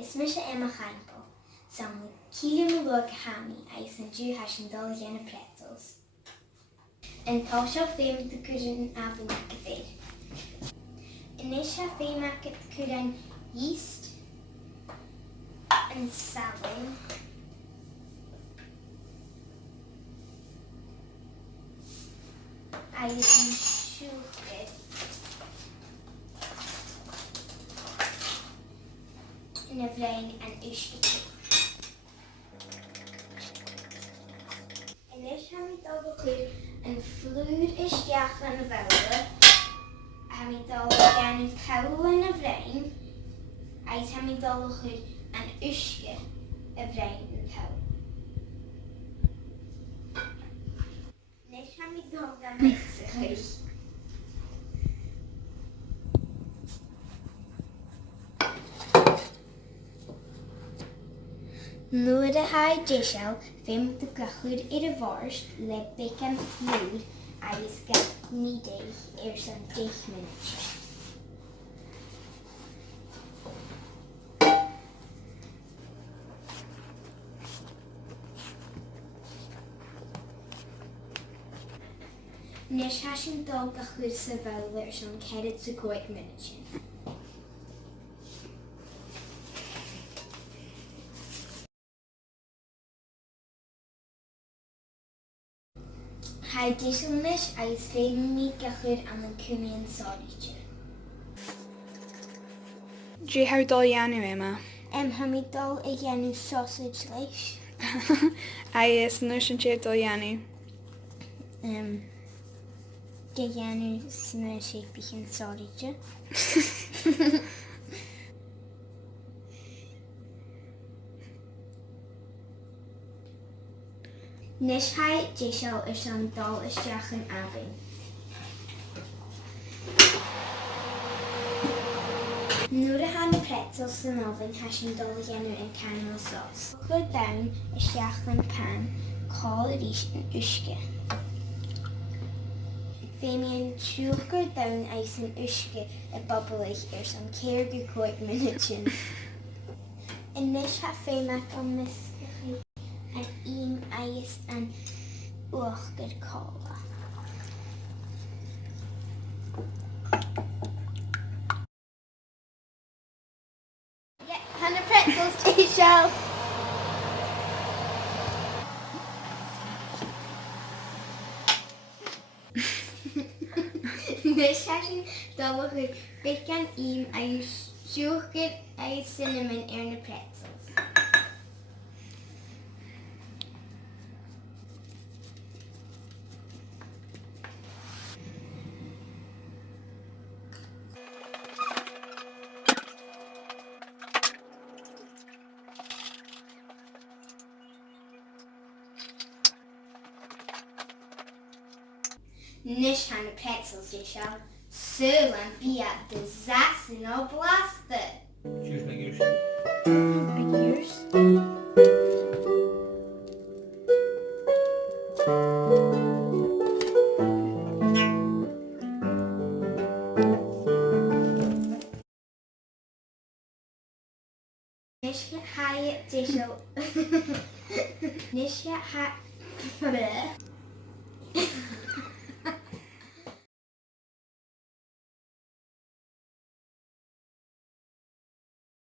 is mis a chaimpeáil, san cíliú na lua hamí aice an dú has an dul dhéanana pretzels. An tá seo féim de cuireann abhainach a féir. Inis ha féimach de cuireann yeast, an saibhinn, aice an siúlgad, na bhléin an uisce. Inis ha mi dul go chuir an flúd isteach an bhela, ha mi dul gan cawl an a bhléin, aice ha mi dul go chuir an uisce a bhléin an cawl. Inis ha mi dul gan mix a chuir. Nuair a haid déisial, féim de gachúd ar a bhharst le bic an flúd agus ga 90 ar san 10 minúte. Nis ha sin dul gachúd sa bhela ar san 45 minúte. Haid dísilnis agus féim mi gachúd an an cumíon sáidte. Drí how dul dheanú Emma? Ha mi dul I dhéanú sausage leis. Is nu sin siad dul dheanú? De dhéanú sna sé bíchan sáidte. Nis haid déisial ar san dul isteach an abhainn. Nuair a ha na pretzels san oven ha sin dul dhéanú an caramel sauce. Chud dain isteach an pan, cáil arís an uisce. Féimíonn siúlgar dain aice an uisce a bobbalaigh ar san 45 minúte. Inis ha féimach an miscaí an aice an uachtar cála. Hanna pretzels déisial. Nis ha sin dul chuir bic an agus siúlgad agus cinnamon ar na pretzels. Nis ha na pretzels déisial. Sealltainn fhiach Disasta nó Blasta. Choose my gears. Nis ha déisial. Nis ha